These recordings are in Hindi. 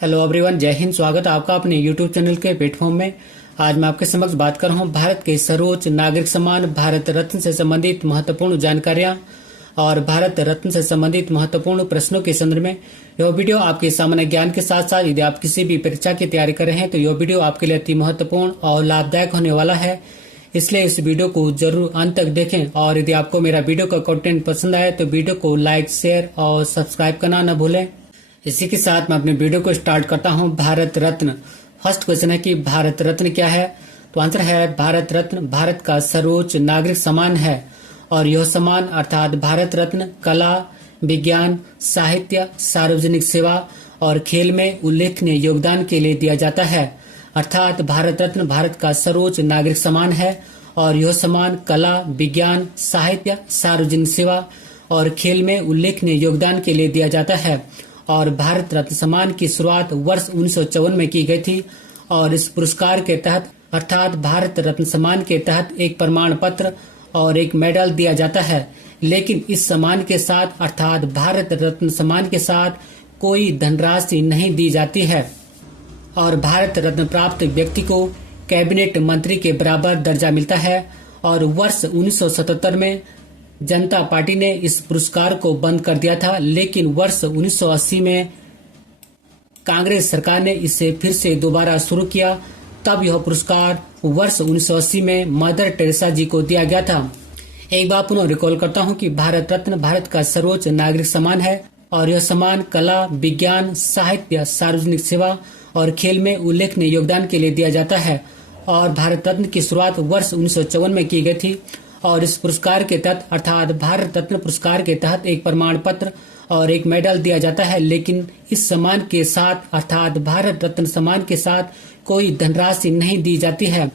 हेलो एवरीवन, जय हिंद। स्वागत है आपका अपने यूट्यूब चैनल के प्लेटफॉर्म में। आज मैं आपके समक्ष बात कर रहा हूँ भारत के सर्वोच्च नागरिक सम्मान भारत रत्न से संबंधित महत्वपूर्ण जानकारियां और भारत रत्न से संबंधित महत्वपूर्ण प्रश्नों के संदर्भ में। यह वीडियो आपके सामान्य ज्ञान के साथ साथ यदि आप किसी भी परीक्षा की तैयारी कर रहे हैं तो यह वीडियो आपके लिए अति महत्वपूर्ण और लाभदायक होने वाला है, इसलिए इस वीडियो को जरूर अंत तक देखें। और यदि आपको मेरा वीडियो का कंटेंट पसंद आए तो वीडियो को लाइक, शेयर और सब्सक्राइब करना न भूलें। इसी के साथ मैं अपने वीडियो को स्टार्ट करता हूं। भारत रत्न। फर्स्ट क्वेश्चन है कि भारत रत्न क्या है? तो आंसर है भारत रत्न भारत का सर्वोच्च नागरिक सम्मान है और यह सम्मान अर्थात भारत रत्न कला, विज्ञान, साहित्य, सार्वजनिक सेवा और खेल में उल्लेखनीय योगदान के लिए दिया जाता है। अर्थात भारत रत्न भारत का सर्वोच्च नागरिक सम्मान है और यह सम्मान कला, विज्ञान, साहित्य, सार्वजनिक सेवा और खेल में उल्लेखनीय योगदान के लिए दिया जाता है। और भारत रत्न सम्मान की शुरुआत वर्ष 1954 में की गई थी और इस पुरस्कार के तहत अर्थात भारत रत्न सम्मान के तहत एक प्रमाण पत्र और एक मेडल दिया जाता है। लेकिन इस सम्मान के साथ अर्थात भारत रत्न सम्मान के साथ कोई धनराशि नहीं दी जाती है और भारत रत्न प्राप्त व्यक्ति को कैबिनेट मंत्री के बराबर दर्जा मिलता है। और वर्ष 1977 में जनता पार्टी ने इस पुरस्कार को बंद कर दिया था, लेकिन वर्ष 1980 में कांग्रेस सरकार ने इसे फिर से दोबारा शुरू किया। तब यह पुरस्कार वर्ष 1980 में मदर टेरेसा जी को दिया गया था। एक बार पुनः रिकॉल करता हूं कि भारत रत्न भारत का सर्वोच्च नागरिक सम्मान है और यह सम्मान कला, विज्ञान, साहित्य, सार्वजनिक सेवा और खेल में उल्लेखनीय योगदान के लिए दिया जाता है। और भारत रत्न की शुरुआत वर्ष 1954 में की गई थी और इस पुरस्कार के तहत अर्थात भारत रत्न पुरस्कार के तहत एक प्रमाण पत्र और एक मेडल दिया जाता है। लेकिन इस सम्मान के साथ अर्थात भारत रत्न सम्मान के साथ कोई धनराशि नहीं दी जाती है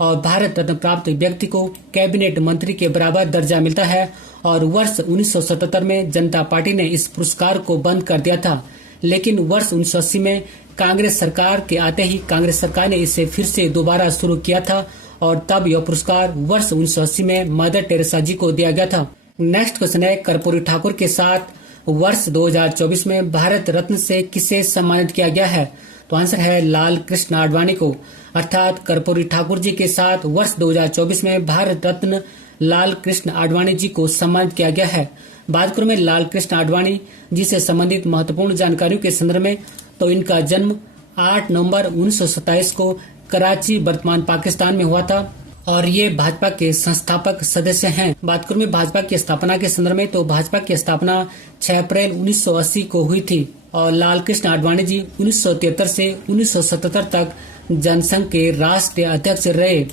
और भारत रत्न प्राप्त व्यक्ति को कैबिनेट मंत्री के बराबर दर्जा मिलता है। और वर्ष 1977 में जनता पार्टी ने इस पुरस्कार को बंद कर दिया था, लेकिन वर्ष 1980 में कांग्रेस सरकार के आते ही कांग्रेस सरकार ने इसे फिर से दोबारा शुरू किया था और तब यह पुरस्कार वर्ष 1980 में मदर टेरेसा जी को दिया गया था। नेक्स्ट क्वेश्चन है कर्पूरी ठाकुर के साथ वर्ष 2024 में भारत रत्न से किसे सम्मानित किया गया है? तो आंसर है लाल कृष्ण आडवाणी को। अर्थात कर्पूरी ठाकुर जी के साथ वर्ष 2024 में भारत रत्न लाल कृष्ण आडवाणी जी को सम्मानित किया गया है। बात करूं मैं लाल कृष्ण आडवाणी जी से संबंधित महत्वपूर्ण जानकारियों के संदर्भ में, तो इनका जन्म 8 नवंबर 1927 को कराची वर्तमान पाकिस्तान में हुआ था और ये भाजपा के संस्थापक सदस्य हैं। बात करूं मैं भाजपा की स्थापना के संदर्भ में, तो भाजपा की स्थापना 6 अप्रैल 1980 को हुई थी और लाल कृष्ण आडवाणी जी 1973 से 1977 तक जनसंघ के राष्ट्रीय अध्यक्ष रहे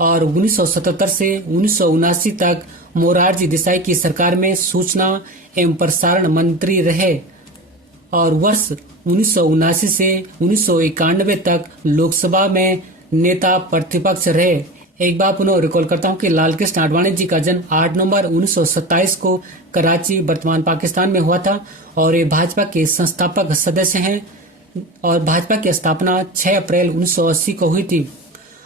और 1977 से 1979 तक मोरारजी देसाई की सरकार में सूचना एवं प्रसारण मंत्री रहे और वर्ष 1979 से 1991 तक लोकसभा में नेता प्रतिपक्ष रहे। एक बार पुनः रिकॉल करता हूं कि लाल कृष्ण आडवाणी जी का जन्म 8 नवंबर 1927 को कराची वर्तमान पाकिस्तान में हुआ था और ये भाजपा के संस्थापक सदस्य हैं और भाजपा की स्थापना 6 अप्रैल 1980 को हुई थी।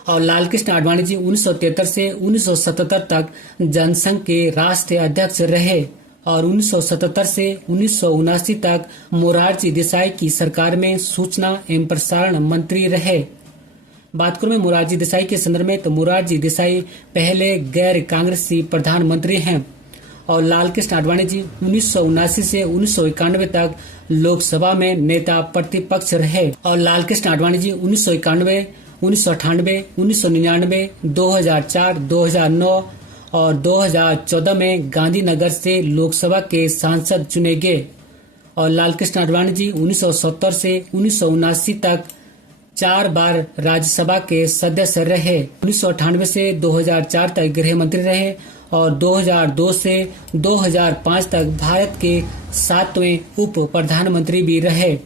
और लाल कृष्ण आडवाणी जी 1973 से 1977 तक जनसंघ के राष्ट्रीय अध्यक्ष रहे और 1977 से 1979 तक मोरारजी देसाई की सरकार में सूचना एवं प्रसारण मंत्री रहे। बात करूं मैं मोरारजी देसाई के संदर्भ में, तो मोरारजी देसाई पहले गैर कांग्रेसी प्रधानमंत्री हैं और लाल कृष्ण आडवाणी जी 1979 से 1991 तक लोकसभा में नेता प्रतिपक्ष रहे। और लाल कृष्ण आडवाणी जी 1991, 1998, 1999, 2004, 2009 और 2014 में गांधीनगर से लोकसभा के सांसद चुने गए। और लाल कृष्ण आडवाणी जी 1970 से 1979 तक 4 बार राज्यसभा के सदस्य रहे। 1998 से 2004 तक गृह मंत्री रहे और 2002 से 2005 तक भारत के 7वें उप प्रधानमंत्री भी रहे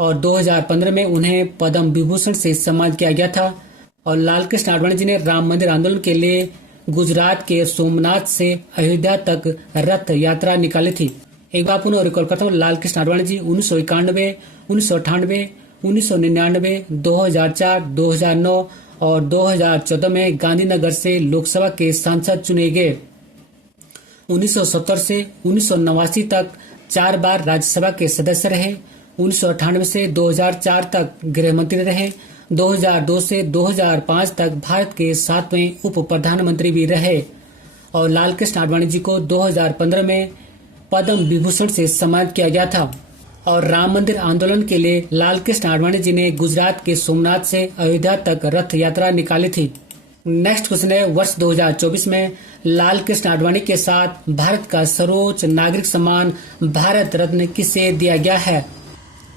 और 2015 में उन्हें पद्म विभूषण से सम्मानित किया गया था। और लाल कृष्ण आडवाणी जी ने राम मंदिर आंदोलन के लिए गुजरात के सोमनाथ से अयोध्या तक रथ यात्रा निकाली थी। एक बार पुनः रिकॉल करता हूँ, लाल कृष्ण आडवाणी जी 1991, 1998, 1999, 2004, 2009 और 2014 में गांधीनगर से लोकसभा के सांसद चुने गए। 1970 से 1989 तक 4 बार राज्यसभा के सदस्य रहे 1998 से 2004 तक गृह मंत्री रहे। 2002 से 2005 तक भारत के 7वें उप प्रधानमंत्री भी रहे। और लाल कृष्ण आडवाणी जी को 2015 में पद्म विभूषण से सम्मानित किया गया था। और राम मंदिर आंदोलन के लिए लाल कृष्ण आडवाणी जी ने गुजरात के सोमनाथ से अयोध्या तक रथ यात्रा निकाली थी। नेक्स्ट क्वेश्चन है, वर्ष 2024 में लाल कृष्ण आडवाणी के साथ भारत का सर्वोच्च नागरिक सम्मान भारत रत्न किसे दिया गया है?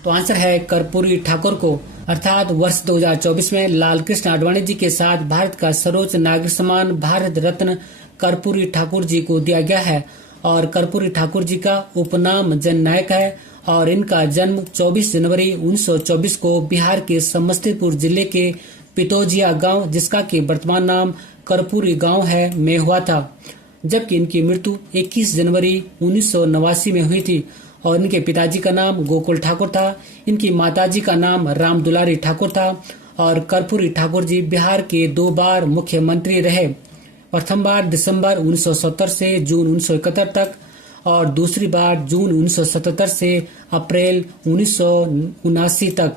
तो आंसर है कर्पूरी ठाकुर को। अर्थात वर्ष 2024 में लाल कृष्ण आडवाणी जी के साथ भारत का सर्वोच्च नागरिक सम्मान भारत रत्न कर्पूरी ठाकुर जी को दिया गया है। और कर्पूरी ठाकुर जी का उपनाम जननायक है और इनका जन्म 24 जनवरी 1924 को बिहार के समस्तीपुर जिले के पितौजिया गांव, जिसका कि वर्तमान नाम कर्पूरी गांव है, में हुआ था। जबकि इनकी मृत्यु 21 जनवरी 1989 में हुई थी। और इनके पिताजी का नाम गोकुल ठाकुर था, इनकी माताजी का नाम राम दुलारी ठाकुर था। और कर्पूरी ठाकुर जी बिहार के 2 बार मुख्यमंत्री रहे। प्रथम बार दिसंबर 1970 से जून 1971 तक और दूसरी बार जून 1977 से अप्रैल 1979 तक।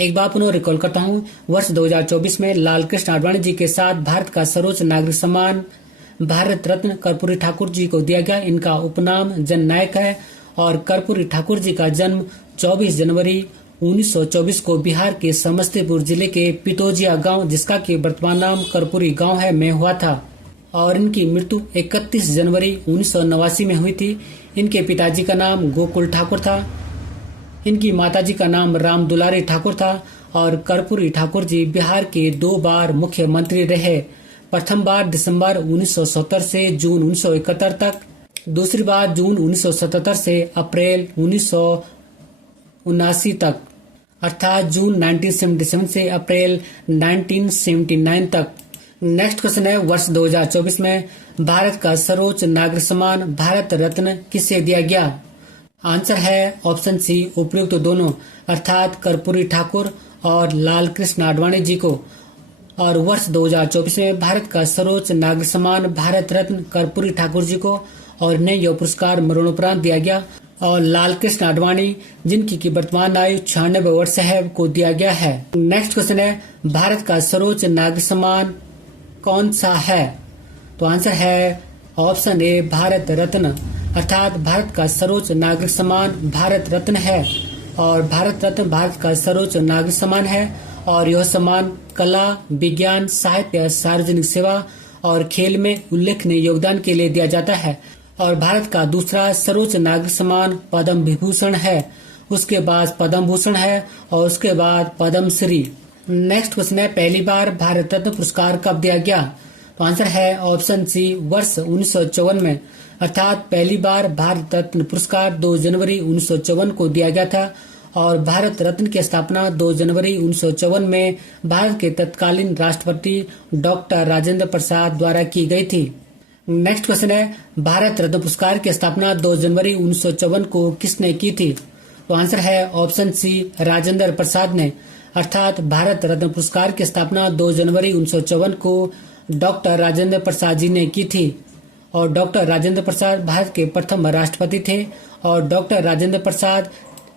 एक बार पुनः रिकॉल करता हूँ, वर्ष 2024 में लाल कृष्ण आडवाणी जी के साथ भारत का सर्वोच्च नागरिक सम्मान भारत रत्न कर्पूरी ठाकुर जी को दिया गया। इनका उपनाम जननायक है और कर्पूरी ठाकुर जी का जन्म 24 जनवरी 1924 को बिहार के समस्तीपुर जिले के पितौजिया गांव, जिसका कि वर्तमान नाम कर्पूरी गांव है, में हुआ था। और इनकी मृत्यु 31 जनवरी 1989 में हुई थी। इनके पिताजी का नाम गोकुल ठाकुर था, इनकी माताजी का नाम राम दुलारी ठाकुर था। और कर्पूरी ठाकुर जी बिहार के 2 बार मुख्यमंत्री रहे। प्रथम बार दिसंबर 1970 से जून 1971 तक, दूसरी बार जून 1977 से अप्रैल 1979 तक, अर्थात जून 1977 से अप्रैल 1979 तक। नेक्स्ट क्वेश्चन है, वर्ष 2024 में भारत का सर्वोच्च नागरिक सम्मान भारत रत्न किसे दिया गया? आंसर है ऑप्शन सी, उपयुक्त दोनों, अर्थात कर्पूरी ठाकुर और लाल कृष्ण आडवाणी जी को। और वर्ष 2024 में भारत का सर्वोच्च नागरिक सम्मान भारत रत्न कर्पूरी ठाकुर जी को और इन्हें यह पुरस्कार मरणोपरांत दिया गया। और लाल कृष्ण आडवाणी, जिनकी की वर्तमान आयु 96 वर्ष है, को दिया गया है। नेक्स्ट क्वेश्चन है, भारत का सर्वोच्च नागरिक सम्मान कौन सा है? तो आंसर है ऑप्शन ए, भारत रत्न, अर्थात भारत का सर्वोच्च नागरिक सम्मान भारत रत्न है। और भारत रत्न भारत का सर्वोच्च नागरिक सम्मान है और यह सम्मान कला, विज्ञान, साहित्य, सार्वजनिक सेवा और खेल में उल्लेखनीय योगदान के लिए दिया जाता है। और भारत का दूसरा सर्वोच्च नागरिक सम्मान पद्म विभूषण है, उसके बाद पद्म भूषण है और उसके बाद पद्म श्री। नेक्स्ट क्वेश्चन है, पहली बार भारत रत्न पुरस्कार कब दिया गया? तो आंसर है ऑप्शन सी, वर्ष 1954 में, अर्थात पहली बार भारत रत्न पुरस्कार 2 जनवरी 1954 को दिया गया था। और भारत रत्न की स्थापना 2 जनवरी 1954 में भारत के तत्कालीन राष्ट्रपति डॉक्टर राजेंद्र प्रसाद द्वारा की गई थी। नेक्स्ट क्वेश्चन है, भारत रत्न पुरस्कार की स्थापना 2 जनवरी 1954 को किसने की थी? तो आंसर है ऑप्शन सी, राजेंद्र प्रसाद ने, अर्थात भारत रत्न पुरस्कार की स्थापना 2 जनवरी 1954 को डॉक्टर राजेंद्र प्रसाद जी ने की थी। और डॉक्टर राजेंद्र प्रसाद भारत के प्रथम राष्ट्रपति थे। और डॉक्टर राजेंद्र प्रसाद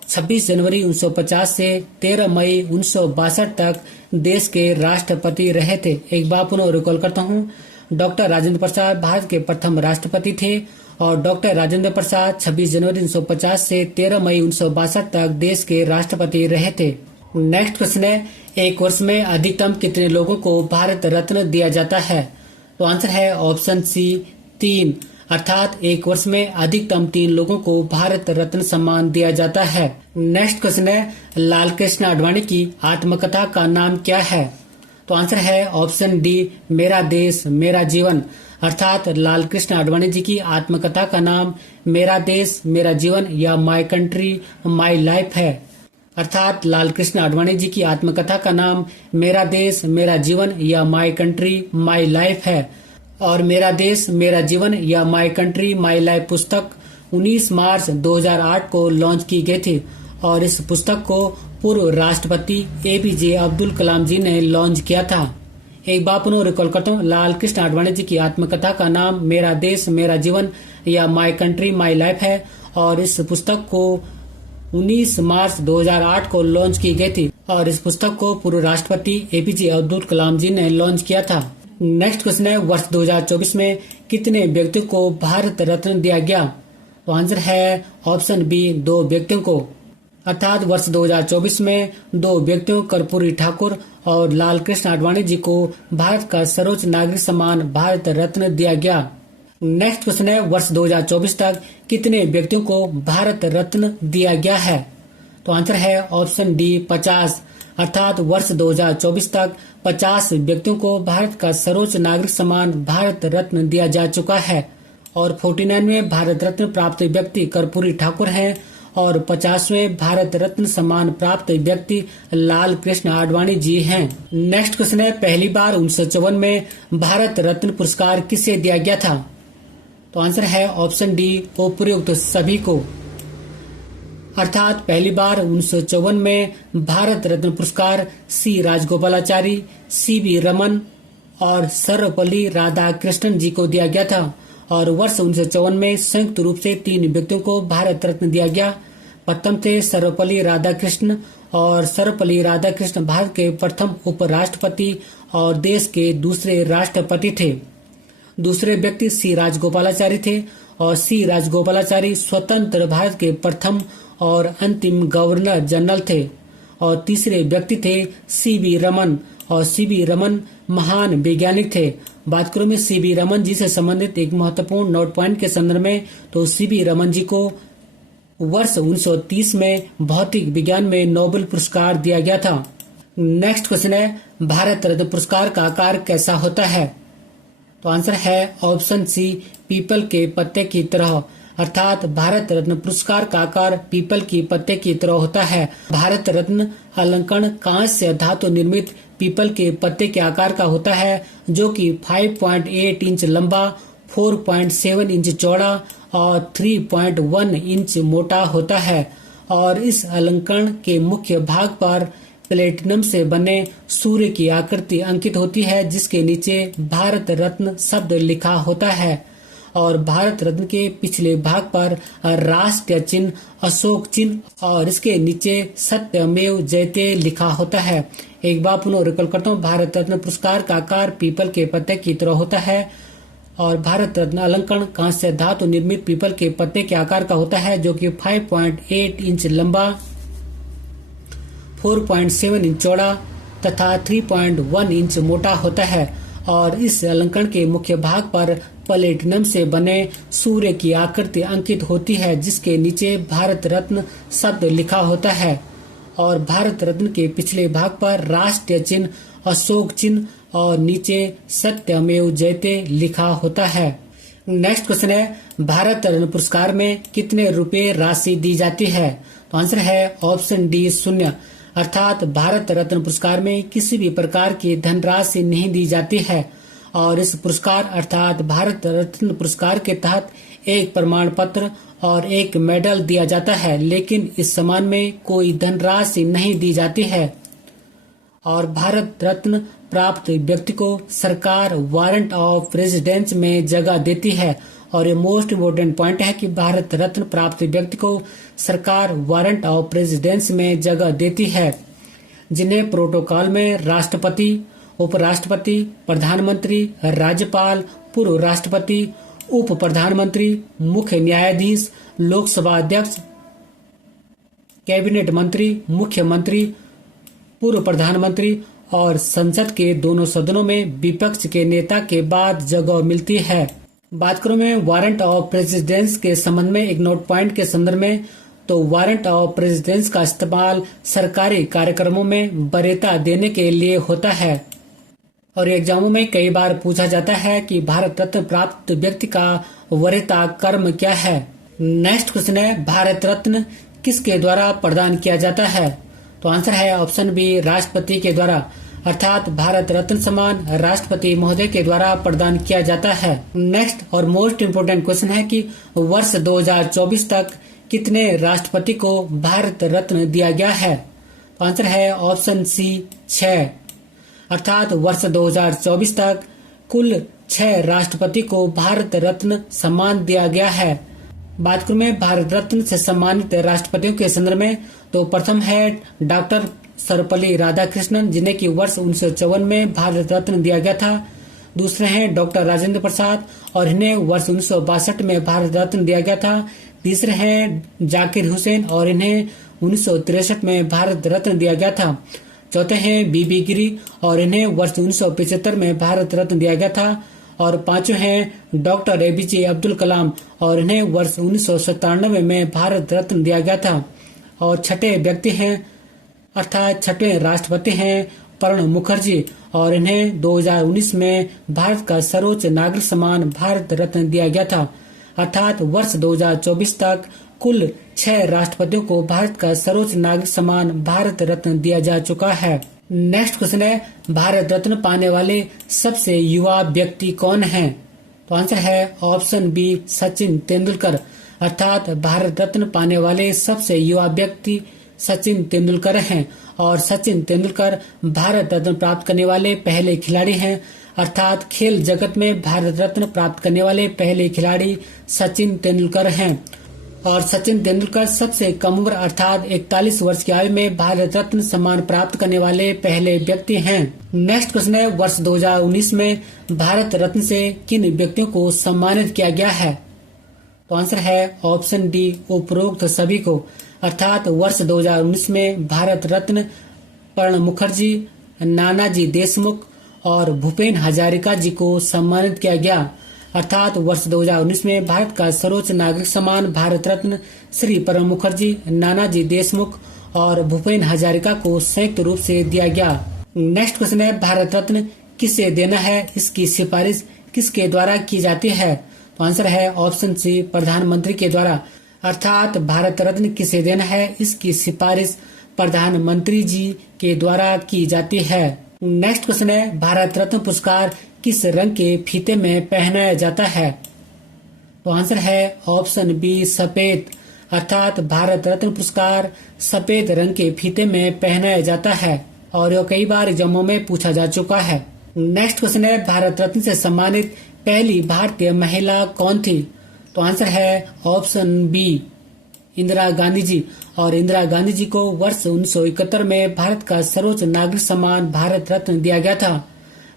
26 जनवरी 1950 से 13 मई 1962 तक देश के राष्ट्रपति रहे थे। एक बार पुनः रिकॉल करता हूँ, डॉक्टर राजेंद्र प्रसाद भारत के प्रथम राष्ट्रपति थे और डॉक्टर राजेंद्र प्रसाद 26 जनवरी 1950 से 13 मई 1962 तक देश के राष्ट्रपति रहे थे। नेक्स्ट क्वेश्चन है, एक वर्ष में अधिकतम कितने लोगों को भारत रत्न दिया जाता है? तो आंसर है ऑप्शन सी, 3, अर्थात एक वर्ष में अधिकतम 3 लोगों को भारत रत्न सम्मान दिया जाता है। नेक्स्ट क्वेश्चन है, लाल कृष्ण आडवाणी की आत्मकथा का नाम क्या है? तो आंसर है ऑप्शन डी, मेरा देश मेरा जीवन, अर्थात लाल कृष्ण आडवाणी जी की आत्मकथा का नाम मेरा देश मेरा जीवन या माई कंट्री माई लाइफ है। अर्थात लाल कृष्ण आडवाणी जी की आत्मकथा का नाम मेरा देश मेरा जीवन या माई कंट्री माई लाइफ है। और मेरा देश मेरा जीवन या माई कंट्री माई लाइफ पुस्तक 19 मार्च 2008 को लॉन्च की गई थी। और इस पुस्तक को पूर्व राष्ट्रपति APJ अब्दुल कलाम जी ने लॉन्च किया था। एक बार पुनः रिकॉल करता हूँ, लाल कृष्ण आडवाणी जी की आत्मकथा का नाम मेरा देश मेरा जीवन या माई कंट्री माई लाइफ है। और इस पुस्तक को 19 मार्च 2008 को लॉन्च की गई थी और इस पुस्तक को पूर्व राष्ट्रपति एपीजे अब्दुल कलाम जी ने लॉन्च किया था। नेक्स्ट क्वेश्चन है, वर्ष 2024 में कितने व्यक्तियों को भारत रत्न दिया गया? तो आंसर है ऑप्शन बी, 2 व्यक्तियों को। अर्थात वर्ष 2024 में 2 व्यक्तियों कर्पूरी ठाकुर और लाल कृष्ण आडवाणी जी को भारत का सर्वोच्च नागरिक सम्मान भारत रत्न दिया गया। नेक्स्ट क्वेश्चन है, वर्ष 2024 तक कितने व्यक्तियों को भारत रत्न दिया गया है? तो आंसर है ऑप्शन डी, 50। अर्थात वर्ष 2024 तक 50 व्यक्तियों को भारत का सर्वोच्च नागरिक सम्मान भारत रत्न दिया जा चुका है और 49वें भारत रत्न प्राप्त व्यक्ति कर्पूरी ठाकुर हैं और 50वें भारत रत्न सम्मान प्राप्त व्यक्ति लाल कृष्ण आडवाणी जी हैं। नेक्स्ट क्वेश्चन है, पहली बार 1954 में भारत रत्न पुरस्कार किसे दिया गया था? तो आंसर है ऑप्शन डी, उपयुक्त सभी को। अर्थात पहली बार 1954 में भारत रत्न पुरस्कार सी राजगोपालाचारी, सी.वी. रमन और सर्वपल्ली राधाकृष्णन जी को दिया गया था और वर्ष 1954 में संयुक्त रूप से 3 व्यक्तियों को भारत रत्न दिया गया। प्रथम थे सर्वपल्ली राधाकृष्णन और सर्वपल्ली राधाकृष्णन भारत के प्रथम उपराष्ट्रपति और देश के दूसरे राष्ट्रपति थे। दूसरे व्यक्ति सी राजगोपालाचारी थे और सी राजगोपालाचारी स्वतंत्र भारत के प्रथम और अंतिम गवर्नर जनरल थे और तीसरे व्यक्ति थे सी.वी. रमन और सी.वी. रमन महान वैज्ञानिक थे। बात करूं मैं सी.वी. रमन जी से संबंधित एक महत्वपूर्ण नोट पॉइंट के संदर्भ में, तो सी.वी. रमन जी को वर्ष 1930 में भौतिक विज्ञान में नोबेल पुरस्कार दिया गया था। नेक्स्ट क्वेश्चन है, भारत रत्न पुरस्कार का आकार कैसा होता है? तो आंसर है ऑप्शन सी, पीपल के पत्ते की तरह। अर्थात भारत रत्न पुरस्कार का आकार पीपल की पत्ते की तरह होता है। भारत रत्न अलंकरण कांस्य धातु निर्मित पीपल के पत्ते के आकार का होता है जो कि 5.8 इंच लंबा, 4.7 इंच चौड़ा और 3.1 इंच मोटा होता है और इस अलंकरण के मुख्य भाग पर प्लेटिनम से बने सूर्य की आकृति अंकित होती है जिसके नीचे भारत रत्न शब्द लिखा होता है और भारत रत्न के पिछले भाग पर राष्ट्रीय चिन्ह, अशोक चिन्ह और इसके नीचे सत्यमेव जयते लिखा होता है। एक बार पुनः रिकॉल करता हूँ, भारत रत्न पुरस्कार का आकार पीपल के पत्ते की तरह होता है और भारत रत्न अलंकरण कांस्य धातु निर्मित पीपल के पत्ते के आकार का होता है जो कि 5.8 इंच लंबा, 4.7 इंच चौड़ा तथा 3.1 इंच मोटा होता है और इस अलंकरण के मुख्य भाग पर प्लेटिनम से बने सूर्य की आकृति अंकित होती है जिसके नीचे भारत रत्न शब्द लिखा होता है और भारत रत्न के पिछले भाग पर राष्ट्रीय चिन्ह, अशोक चिन्ह और नीचे सत्यमेव जयते लिखा होता है। नेक्स्ट क्वेश्चन है, भारत रत्न पुरस्कार में कितने रुपए राशि दी जाती है? तो आंसर है ऑप्शन डी, 0। अर्थात भारत रत्न पुरस्कार में किसी भी प्रकार की धनराशि नहीं दी जाती है और इस पुरस्कार अर्थात भारत रत्न पुरस्कार के तहत एक प्रमाण पत्र और एक मेडल दिया जाता है, लेकिन इस सम्मान में कोई धनराशि नहीं दी जाती है और भारत रत्न प्राप्त व्यक्ति को सरकार वारंट ऑफ रेजिडेंस में जगह देती है और ये मोस्ट इम्पोर्टेंट पॉइंट है कि भारत रत्न प्राप्त व्यक्ति को सरकार वारंट ऑफ रेजिडेंस में जगह देती है जिन्हें प्रोटोकॉल में राष्ट्रपति, उपराष्ट्रपति, प्रधानमंत्री, राज्यपाल, पूर्व राष्ट्रपति, उप प्रधानमंत्री, मुख्य न्यायाधीश, लोकसभा अध्यक्ष, कैबिनेट मंत्री, मुख्यमंत्री, पूर्व प्रधानमंत्री और संसद के दोनों सदनों में विपक्ष के नेता के बाद जगह मिलती है। बात करूं मैं वारंट ऑफ प्रेसिडेंस के संबंध में एक नोट पॉइंट के संदर्भ में, तो वारंट ऑफ प्रेसिडेंस का इस्तेमाल सरकारी कार्यक्रमों में वरीयता देने के लिए होता है और एग्जामों में कई बार पूछा जाता है कि भारत रत्न प्राप्त व्यक्ति का वरीयता कर्म क्या है। नेक्स्ट क्वेश्चन है, भारत रत्न किसके द्वारा प्रदान किया जाता है? तो आंसर है ऑप्शन बी, राष्ट्रपति के द्वारा। अर्थात भारत रत्न सम्मान राष्ट्रपति महोदय के द्वारा प्रदान किया जाता है। नेक्स्ट और मोस्ट इम्पोर्टेंट क्वेश्चन है कि वर्ष 2024 तक कितने राष्ट्रपति को भारत रत्न दिया गया है? तो आंसर है ऑप्शन सी, 6। अर्थात वर्ष 2024 तक कुल 6 राष्ट्रपति को भारत रत्न सम्मान दिया गया है। बात करूं मैं भारत रत्न से सम्मानित राष्ट्रपतियों के संदर्भ में, तो प्रथम है डॉक्टर सर्वपल्ली राधाकृष्णन, जिन्हें की वर्ष 1954 में भारत रत्न दिया गया था। दूसरे हैं डॉक्टर राजेंद्र प्रसाद और इन्हें वर्ष 1962 में भारत रत्न दिया गया था। तीसरे हैं जाकिर हुसैन और इन्हें 1963 में भारत रत्न दिया गया था। चौथे हैं बीबी गिरी और इन्हें वर्ष 1975 में भारत रत्न दिया गया था। और पांचवें हैं डॉक्टर एपीजे अब्दुल कलाम और इन्हें वर्ष 1997 में भारत रत्न दिया गया था। और छठे व्यक्ति हैं अर्थात छठे राष्ट्रपति हैं प्रणब मुखर्जी और इन्हें 2019 में भारत का सर्वोच्च नागरिक सम्मान भारत रत्न दिया गया था। अर्थात वर्ष 2024 तक कुल 6 राष्ट्रपतियों को भारत का सर्वोच्च नागरिक सम्मान भारत रत्न दिया जा चुका है। नेक्स्ट क्वेश्चन है, भारत रत्न पाने वाले सबसे युवा व्यक्ति कौन हैं? तो आंसर है ऑप्शन बी सचिन तेंदुलकर। अर्थात भारत रत्न पाने वाले सबसे युवा व्यक्ति सचिन तेंदुलकर हैं और सचिन तेंदुलकर भारत रत्न प्राप्त करने वाले पहले खिलाड़ी हैं। अर्थात खेल जगत में भारत रत्न प्राप्त करने वाले पहले खिलाड़ी सचिन तेंदुलकर हैं और सचिन तेंदुलकर सबसे कम उम्र अर्थात 41 वर्ष की आयु में भारत रत्न सम्मान प्राप्त करने वाले पहले व्यक्ति हैं। नेक्स्ट क्वेश्चन है, वर्ष 2019 में भारत रत्न से किन व्यक्तियों को सम्मानित किया गया है? तो आंसर है ऑप्शन डी उपरोक्त सभी को। अर्थात वर्ष 2019 में भारत रत्न प्रणब मुखर्जी, नानाजी देशमुख और भूपेन हजारिका जी को सम्मानित किया गया। अर्थात वर्ष 2019 में भारत का सर्वोच्च नागरिक सम्मान भारत रत्न श्री प्रणब मुखर्जी, नानाजी देशमुख और भूपेन हजारिका को संयुक्त रूप से दिया गया। नेक्स्ट क्वेश्चन है, भारत रत्न किसे देना है, इसकी सिफारिश किसके द्वारा की जाती है? तो आंसर है ऑप्शन सी प्रधानमंत्री के द्वारा। अर्थात भारत रत्न किसे देना है, इसकी सिफारिश प्रधानमंत्री जी के द्वारा की जाती है। नेक्स्ट क्वेश्चन है, भारत रत्न पुरस्कार किस रंग के फीते में पहनाया जाता है? तो आंसर है ऑप्शन बी सफेद। अर्थात भारत रत्न पुरस्कार सफेद रंग के फीते में पहनाया जाता है और यह कई बार एग्जामों में पूछा जा चुका है। नेक्स्ट क्वेश्चन है, भारत रत्न से सम्मानित पहली भारतीय महिला कौन थी? तो आंसर है ऑप्शन बी इंदिरा गांधी जी और इंदिरा गांधी जी को वर्ष 1971 में भारत का सर्वोच्च नागरिक सम्मान भारत रत्न दिया गया था।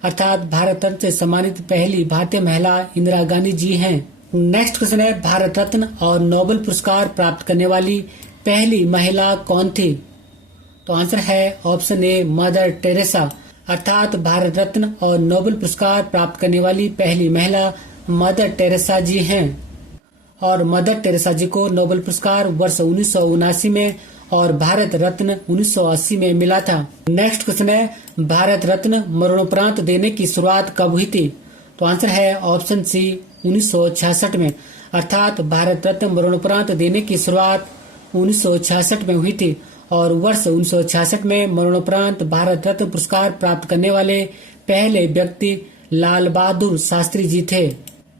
अर्थात भारत रत्न से सम्मानित पहली भारतीय महिला इंदिरा गांधी जी हैं। नेक्स्ट क्वेश्चन है, भारत रत्न और नोबेल पुरस्कार प्राप्त करने वाली पहली महिला कौन थी? तो आंसर है ऑप्शन ए मदर टेरेसा। अर्थात भारत रत्न और नोबेल पुरस्कार प्राप्त करने वाली पहली महिला मदर टेरेसा जी हैं और मदर टेरेसा जी को नोबेल पुरस्कार वर्ष 1979 में और भारत रत्न 1980 में मिला था। नेक्स्ट क्वेश्चन है, भारत रत्न मरणोपरांत देने की शुरुआत कब हुई थी? तो आंसर है ऑप्शन सी 1966 में। अर्थात भारत रत्न मरणोपरांत देने की शुरुआत 1966 में हुई थी और वर्ष 1966 में मरणोपरांत भारत रत्न पुरस्कार प्राप्त करने वाले पहले व्यक्ति लाल बहादुर शास्त्री जी थे।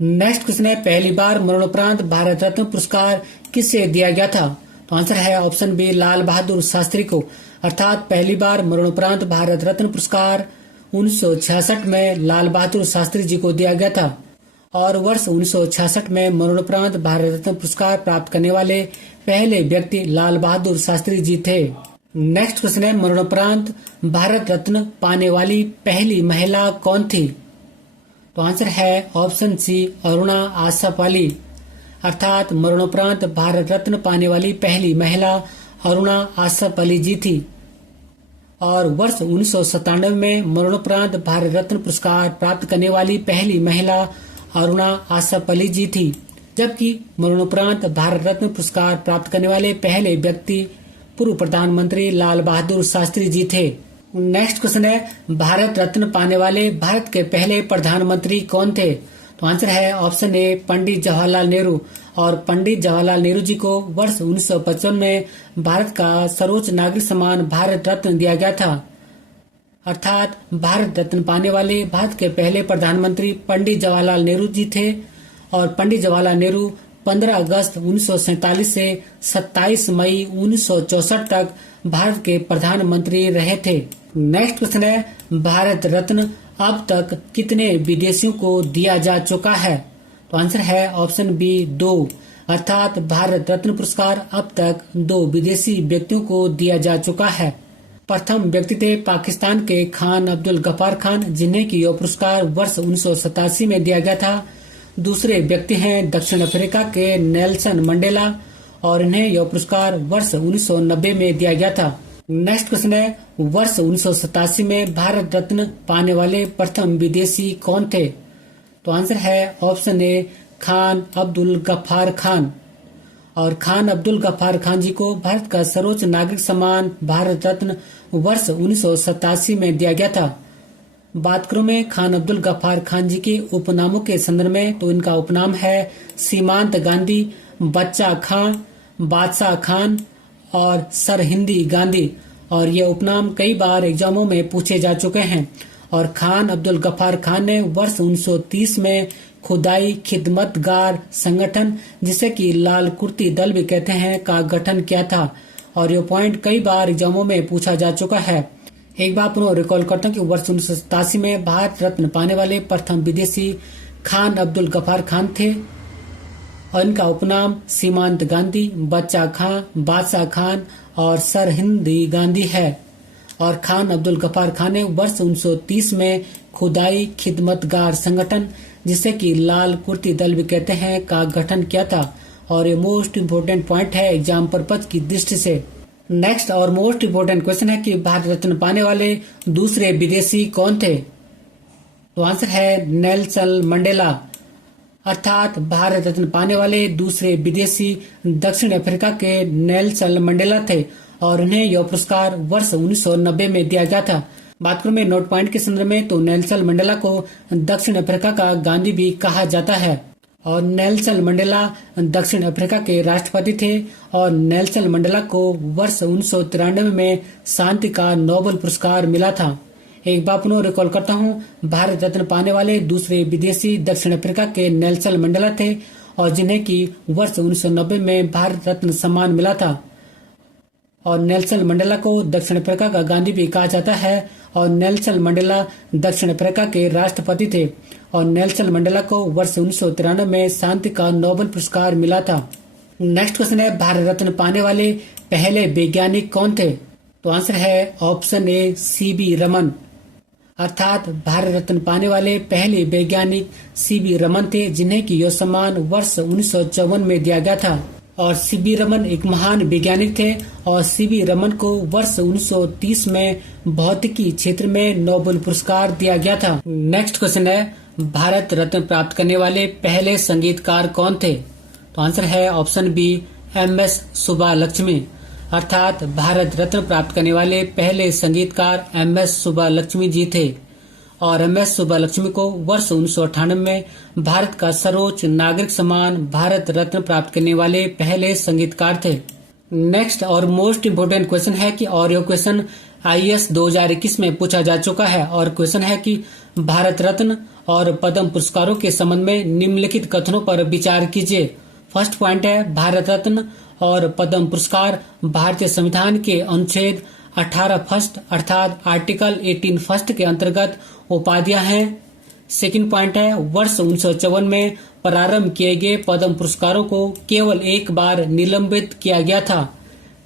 नेक्स्ट क्वेश्चन है, पहली बार मरणोपरांत भारत रत्न पुरस्कार किसे दिया गया था? तो आंसर है ऑप्शन बी लाल बहादुर शास्त्री को। अर्थात पहली बार मरणोपरांत भारत रत्न पुरस्कार 1966 में लाल बहादुर शास्त्री जी को दिया गया था और वर्ष 1966 में मरणोपरांत भारत रत्न पुरस्कार प्राप्त करने वाले पहले व्यक्ति लाल बहादुर शास्त्री जी थे। नेक्स्ट क्वेश्चन है, मरणोपरांत भारत रत्न पाने वाली पहली महिला कौन थी? तो आंसर है ऑप्शन सी अरुणा आसफाली। अर्थात मरणोपरांत भारत रत्न पाने वाली पहली महिला अरुणा आसफ अली जी थी और वर्ष 1997 में मरणोपरांत भारत रत्न पुरस्कार प्राप्त करने वाली पहली महिला अरुणा आसफ अली जी थी, जबकि मरणोपरांत भारत रत्न पुरस्कार प्राप्त करने वाले पहले व्यक्ति पूर्व प्रधानमंत्री लाल बहादुर शास्त्री जी थे। नेक्स्ट क्वेश्चन है, भारत रत्न पाने वाले भारत के पहले प्रधानमंत्री कौन थे? तो आंसर है ऑप्शन ए पंडित जवाहरलाल नेहरू और पंडित जवाहरलाल नेहरू जी को वर्ष 1955 में भारत का सर्वोच्च नागरिक सम्मान भारत रत्न दिया गया था। अर्थात भारत रत्न पाने वाले भारत के पहले प्रधानमंत्री पंडित जवाहरलाल नेहरू जी थे और पंडित जवाहरलाल नेहरू 15 अगस्त 1947 से 27 मई 1964 तक भारत के प्रधानमंत्री रहे थे। नेक्स्ट क्वेश्चन है, भारत रत्न अब तक कितने विदेशियों को दिया जा चुका है? तो आंसर है ऑप्शन बी 2। अर्थात भारत रत्न पुरस्कार अब तक 2 विदेशी व्यक्तियों को दिया जा चुका है। प्रथम व्यक्ति थे पाकिस्तान के खान अब्दुल गफ्फार खान, जिन्हें की यह पुरस्कार वर्ष 1987 में दिया गया था। दूसरे व्यक्ति हैं दक्षिण अफ्रीका के नेल्सन मंडेला और इन्हें यह पुरस्कार वर्ष 1990 में दिया गया था। नेक्स्ट क्वेश्चन है, वर्ष 1987 में भारत रत्न पाने वाले प्रथम विदेशी कौन थे? तो आंसर है ऑप्शन ए खान अब्दुल गफ्फार खान। और खान अब्दुल गफ्फार खान जी को भारत का सर्वोच्च नागरिक सम्मान भारत रत्न वर्ष 1987 में दिया गया था। बात करूं मैं खान अब्दुल गफ्फार खान जी के उपनामों के संदर्भ में, तो इनका उपनाम है सीमांत गांधी, बच्चा खां, बादशाह खान और सरहिंदी गांधी। और ये उपनाम कई बार एग्जामों में पूछे जा चुके हैं। और खान अब्दुल गफ्फार खान ने वर्ष 1930 में खुदाई खिदमतगार संगठन, जिसे कि लाल कुर्ती दल भी कहते हैं, का गठन किया था। और ये पॉइंट कई बार एग्जामों में पूछा जा चुका है। एक बार पुनः रिकॉल करता हूँ कि वर्ष 1987 में भारत रत्न पाने वाले प्रथम विदेशी खान अब्दुल गफ्फार खान थे और इनका उपनाम सीमांत गांधी, बच्चा खां, बादशाह खान और सरहिंदी गांधी है। और खान अब्दुल गफ्फार खान ने वर्ष 1930 में खुदाई खिदमतगार संगठन, जिसे कि लाल कुर्ती दल भी कहते हैं, का गठन किया था। और ये मोस्ट इम्पोर्टेंट पॉइंट है एग्जाम पर्पज की दृष्टि से। नेक्स्ट और मोस्ट इम्पोर्टेंट क्वेश्चन है कि भारत रत्न पाने वाले दूसरे विदेशी कौन थे? तो आंसर है नेल्सन मंडेला। अर्थात भारत रत्न पाने वाले दूसरे विदेशी दक्षिण अफ्रीका के नेल्सन मंडेला थे और उन्हें यह पुरस्कार वर्ष 1990 में दिया गया था। बात करूं मैं नोट पॉइंट के संदर्भ में, तो नेल्सन मंडेला को दक्षिण अफ्रीका का गांधी भी कहा जाता है। और नेल्सन मंडेला दक्षिण अफ्रीका के राष्ट्रपति थे और नेल्सन मंडेला को वर्ष 1993 में शांति का नोबेल पुरस्कार मिला था। एक बार पुनः रिकॉल करता हूँ, भारत रत्न पाने वाले दूसरे विदेशी दक्षिण अफ्रीका के नेल्सन मंडेला थे और जिन्हें की वर्ष 1990 में भारत रत्न सम्मान मिला था। और नेल्सन मंडेला को दक्षिण अफ्रीका का गांधी भी कहा जाता है और नेल्सन मंडेला दक्षिण अफ्रीका के राष्ट्रपति थे और नेल्सन मंडेला को वर्ष 1993 में शांति का नोबेल पुरस्कार मिला था। नेक्स्ट क्वेश्चन है, भारत रत्न पाने वाले पहले वैज्ञानिक कौन थे? तो आंसर है ऑप्शन ए सीवी रमन। अर्थात भारत रत्न पाने वाले पहले वैज्ञानिक सीवी रमन थे, जिन्हें की यह सम्मान वर्ष 1954 में दिया गया था। और सीवी रमन एक महान वैज्ञानिक थे और सीवी रमन को वर्ष 1930 में भौतिकी क्षेत्र में नोबेल पुरस्कार दिया गया था। नेक्स्ट क्वेश्चन है, भारत रत्न प्राप्त करने वाले पहले संगीतकार कौन थे? तो आंसर है ऑप्शन बी MS सुब्बालक्ष्मी। अर्थात भारत रत्न प्राप्त करने वाले पहले संगीतकार MS सुब्बालक्ष्मी जी थे और MS सुब्बालक्ष्मी को वर्ष 1998 में भारत का सर्वोच्च नागरिक सम्मान भारत रत्न प्राप्त करने वाले पहले संगीतकार थे। नेक्स्ट और मोस्ट इम्पोर्टेंट क्वेश्चन है कि और यह क्वेश्चन IAS 2021 में पूछा जा चुका है और क्वेश्चन है कि भारत रत्न और पद्म पुरस्कारों के संबंध में निम्नलिखित कथनों पर विचार कीजिए। फर्स्ट पॉइंट है, भारत रत्न और पद्म पुरस्कार भारतीय संविधान के अनुच्छेद 18 फर्स्ट अर्थात आर्टिकल 18 फर्स्ट के अंतर्गत उपाधियां हैं। सेकंड पॉइंट है, वर्ष 1954 में प्रारंभ किए गए पद्म पुरस्कारों को केवल एक बार निलंबित किया गया था।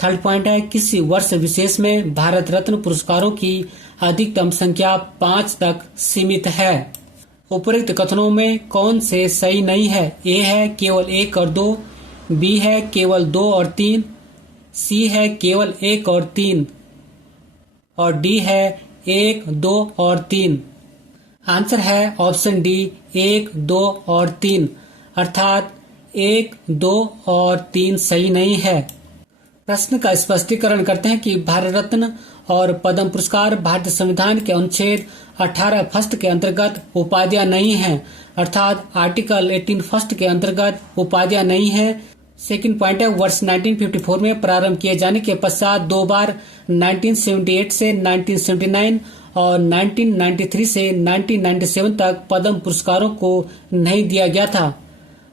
थर्ड पॉइंट है, किसी वर्ष विशेष में भारत रत्न पुरस्कारों की अधिकतम संख्या 5 तक सीमित है। उपरोक्त कथनों में कौन से सही नहीं है? ए है केवल 1 और 2, बी है केवल 2 और 3, सी है केवल 1 और 3 और डी है 1, 2 और 3। आंसर है ऑप्शन डी 1, 2 और 3 अर्थात 1, 2 और 3 सही नहीं है। प्रश्न का स्पष्टीकरण करते हैं कि भारत रत्न और पद्म पुरस्कार भारतीय संविधान के अनुच्छेद 18 फर्स्ट के अंतर्गत उपाधियां नहीं हैं, अर्थात आर्टिकल 18 फर्स्ट के अंतर्गत उपाधियां नहीं है। सेकंड पॉइंट है, वर्ष 1954 में प्रारंभ किए जाने के पश्चात 2 बार 1978 से 1979 और 1993 से 1997 तक पद्म पुरस्कारों को नहीं दिया गया था।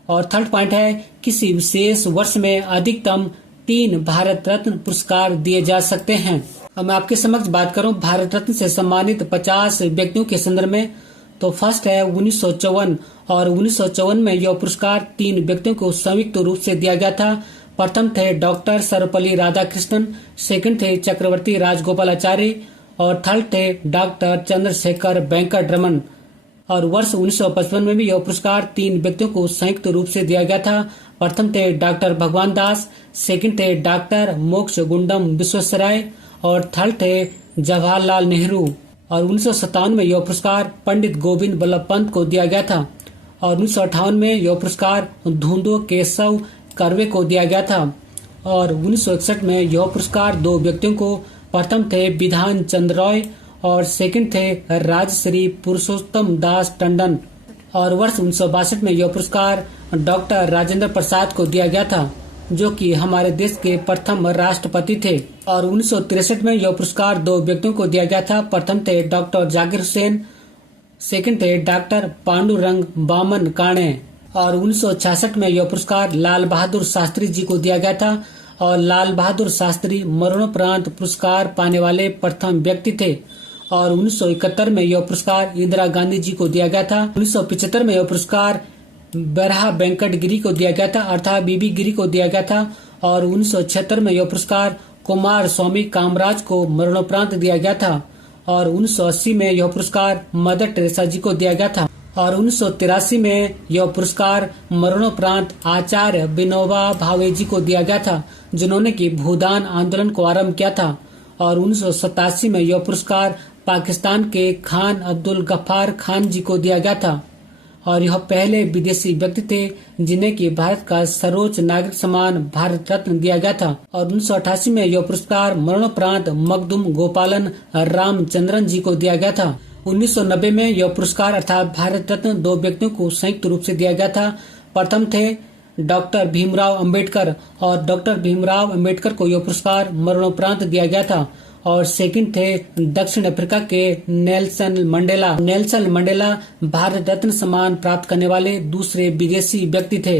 और थर्ड पॉइंट है, किसी विशेष वर्ष में अधिकतम 3 भारत रत्न पुरस्कार दिए जा सकते हैं। अब मैं आपके समक्ष बात करूं भारत रत्न से सम्मानित 50 व्यक्तियों के संदर्भ में, तो फर्स्ट है 1954 और 1954 में यह पुरस्कार 3 व्यक्तियों को संयुक्त रूप से दिया गया था। प्रथम थे डॉक्टर सर्वपल्ली राधाकृष्णन, सेकंड थे चक्रवर्ती राजगोपालाचारी और थर्ड थे डॉक्टर चंद्रशेखर वेंकट रमन। और वर्ष 1955 में भी यह पुरस्कार 3 व्यक्तियों को संयुक्त रूप से दिया गया था। प्रथम थे डॉक्टर भगवान दास, सेकंड थे डॉक्टर मोक्ष गुंडम विश्वेश्वराय और थर्ड थे जवाहरलाल नेहरू। और 1957 में यह पुरस्कार पंडित गोविंद बल्लभ पंत को दिया गया था। और 1958 में यह पुरस्कार धुंधो केशव कर्वे को दिया गया था। और 1961 में यह पुरस्कार 2 व्यक्तियों को, प्रथम थे विधान चंद्र रॉय और सेकंड थे राजश्री पुरुषोत्तम दास टंडन। और वर्ष 1962 में यह पुरस्कार डॉक्टर राजेंद्र प्रसाद को दिया गया था, जो कि हमारे देश के प्रथम राष्ट्रपति थे। और 1963 में यह पुरस्कार 2 व्यक्तियों को दिया गया था। प्रथम थे डॉक्टर जाकिर हुसैन, सेकंड थे डॉक्टर पांडुरंग बामन काणे। और 1966 में यह पुरस्कार लाल बहादुर शास्त्री जी को दिया गया था। और लाल बहादुर शास्त्री मरणोपरांत पुरस्कार पाने वाले प्रथम व्यक्ति थे। और 1971 में यह पुरस्कार इंदिरा गांधी जी को दिया गया था। 1975 में यह पुरस्कार बरहा वेंकट गिरी को दिया गया था, अर्थात बीबी गिरी को दिया गया था। और 1976 में यह पुरस्कार कुमार स्वामी कामराज को मरणोपरांत दिया गया था। और 1980 में यह पुरस्कार मदर टेरेसा जी को दिया गया था। और 1983 में यह पुरस्कार मरणोपरांत आचार्य विनोबा भावे जी को दिया गया था, जिन्होंने की भूदान आंदोलन को आरंभ किया था। और 1987 में यह पुरस्कार पाकिस्तान के खान अब्दुल गफ्फार खान जी को दिया गया था। और यह पहले विदेशी व्यक्ति थे जिन्हें की भारत का सर्वोच्च नागरिक सम्मान भारत रत्न दिया गया था। और 1988 में यह पुरस्कार मरणोपरांत मखदूम गोपालन रामचंद्रन जी को दिया गया था। 1990 में यह पुरस्कार अर्थात भारत रत्न 2 व्यक्तियों को संयुक्त रूप से दिया गया था। प्रथम थे डॉक्टर भीमराव अंबेडकर और डॉक्टर भीमराव अंबेडकर को यह पुरस्कार मरणोपरांत दिया गया था। और सेकंड थे दक्षिण अफ्रीका के Nelson Mandela. Nelson Mandela Bharat Ratna सम्मान प्राप्त करने वाले दूसरे विदेशी व्यक्ति थे।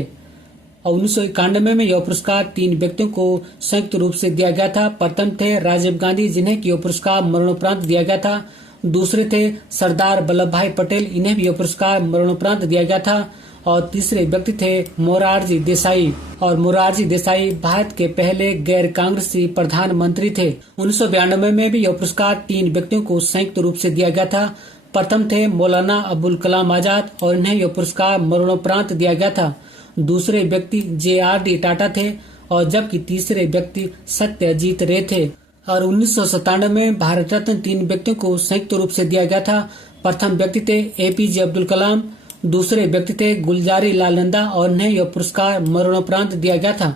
और 1991 में यह पुरस्कार 3 व्यक्तियों को संयुक्त रूप से दिया गया था। प्रथम थे राजीव गांधी, जिन्हें यह पुरस्कार मरणोपरांत दिया गया था। दूसरे थे सरदार वल्लभ भाई पटेल, इन्हें भी यह पुरस्कार मरणोपरांत दिया गया था। और तीसरे व्यक्ति थे मोरारजी देसाई। और मोरारजी देसाई भारत के पहले गैर कांग्रेसी प्रधानमंत्री थे। 1992 में भी यह पुरस्कार 3 व्यक्तियों को संयुक्त रूप से दिया गया था। प्रथम थे मौलाना अबुल कलाम आजाद और इन्हें यह पुरस्कार मरणोपरांत दिया गया था। दूसरे व्यक्ति JRD टाटा थे और जबकि तीसरे व्यक्ति सत्यजीत रे थे। और 1997 में भारत रत्न 3 व्यक्तियों को संयुक्त रूप से दिया गया था। प्रथम व्यक्ति थे APJ अब्दुल कलाम, दूसरे व्यक्ति थे गुलजारी लाल नंदा और इन्हें यह पुरस्कार मरणोपरांत दिया गया था।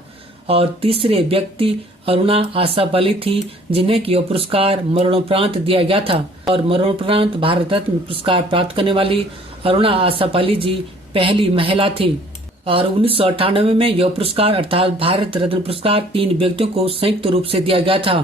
और तीसरे व्यक्ति अरुणा आसफ अली थी, जिन्हें यह पुरस्कार मरणोपरांत दिया गया था। और मरणोपरांत भारत रत्न पुरस्कार प्राप्त करने वाली अरुणा आसफ अली जी पहली महिला थी। और 1998 में यह पुरस्कार अर्थात भारत रत्न पुरस्कार 3 व्यक्तियों को संयुक्त रूप से दिया गया था।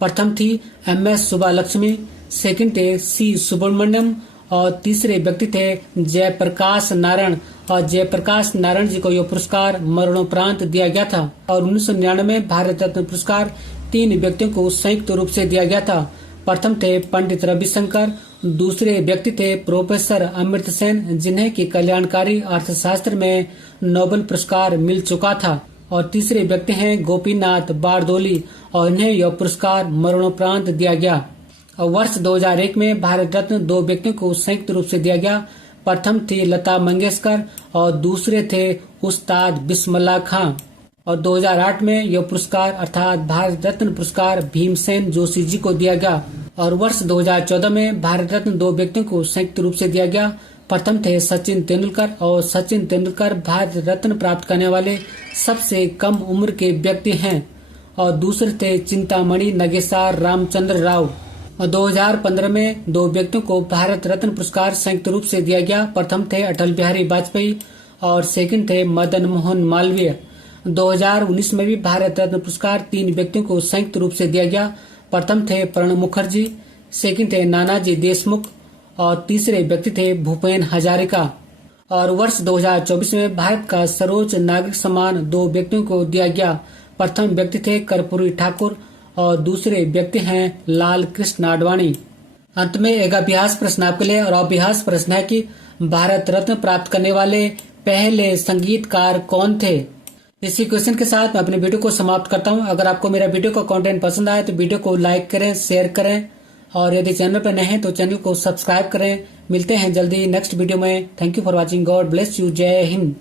प्रथम थी MS सुब्बालक्ष्मी, सेकंड थे C सुब्रमण्यम और तीसरे व्यक्ति थे जयप्रकाश नारायण। और जयप्रकाश नारायण जी को यह पुरस्कार मरणोपरांत दिया गया था। और 1999 में भारत रत्न पुरस्कार 3 व्यक्तियों को संयुक्त रूप से दिया गया था। प्रथम थे पंडित रविशंकर, दूसरे व्यक्ति थे प्रोफेसर अमृत सेन, जिन्हें की कल्याणकारी अर्थशास्त्र में नोबेल पुरस्कार मिल चुका था। और तीसरे व्यक्ति हैं गोपीनाथ बारदोली और इन्हें यह पुरस्कार मरणोपरांत दिया गया। और वर्ष 2001 में भारत रत्न 2 व्यक्तियों को संयुक्त रूप से दिया गया। प्रथम थी लता मंगेशकर और दूसरे थे उस्ताद बिस्मिल्लाह खां। और 2008 में यह पुरस्कार अर्थात भारत रत्न पुरस्कार भीमसेन जोशी जी को दिया गया। और वर्ष 2014 में भारत रत्न 2 व्यक्तियों को संयुक्त रूप से दिया गया। प्रथम थे सचिन तेंदुलकर और सचिन तेंदुलकर भारत रत्न प्राप्त करने वाले सबसे कम उम्र के व्यक्ति हैं। और दूसरे थे चिंतामणि नगेसार रामचंद्र राव। और 2015 में 2 व्यक्तियों को भारत रत्न पुरस्कार संयुक्त रूप से दिया गया। प्रथम थे अटल बिहारी वाजपेयी और सेकंड थे मदन मोहन मालवीय। 2019 में भी भारत रत्न पुरस्कार 3 व्यक्तियों को संयुक्त रूप से दिया गया। प्रथम थे प्रणब मुखर्जी, सेकंड थे नानाजी देशमुख और तीसरे व्यक्ति थे भूपेन हजारिका। और वर्ष 2024 में भारत का सर्वोच्च नागरिक सम्मान 2 व्यक्तियों को दिया गया। प्रथम व्यक्ति थे कर्पूरी ठाकुर और दूसरे व्यक्ति हैं लाल कृष्ण आडवाणी। अंत में एक अभ्यास प्रश्न आपके लिए, और अभ्यास प्रश्न है कि भारत रत्न प्राप्त करने वाले पहले संगीतकार कौन थे। इसी क्वेश्चन के साथ मैं अपने वीडियो को समाप्त करता हूं। अगर आपको मेरा वीडियो का कंटेंट पसंद आए तो वीडियो को लाइक करें, शेयर करें, और यदि चैनल पर नए हैं तो चैनल को सब्सक्राइब करें। मिलते हैं जल्दी नेक्स्ट वीडियो में। Thank you for watching. God bless you. जय हिंद।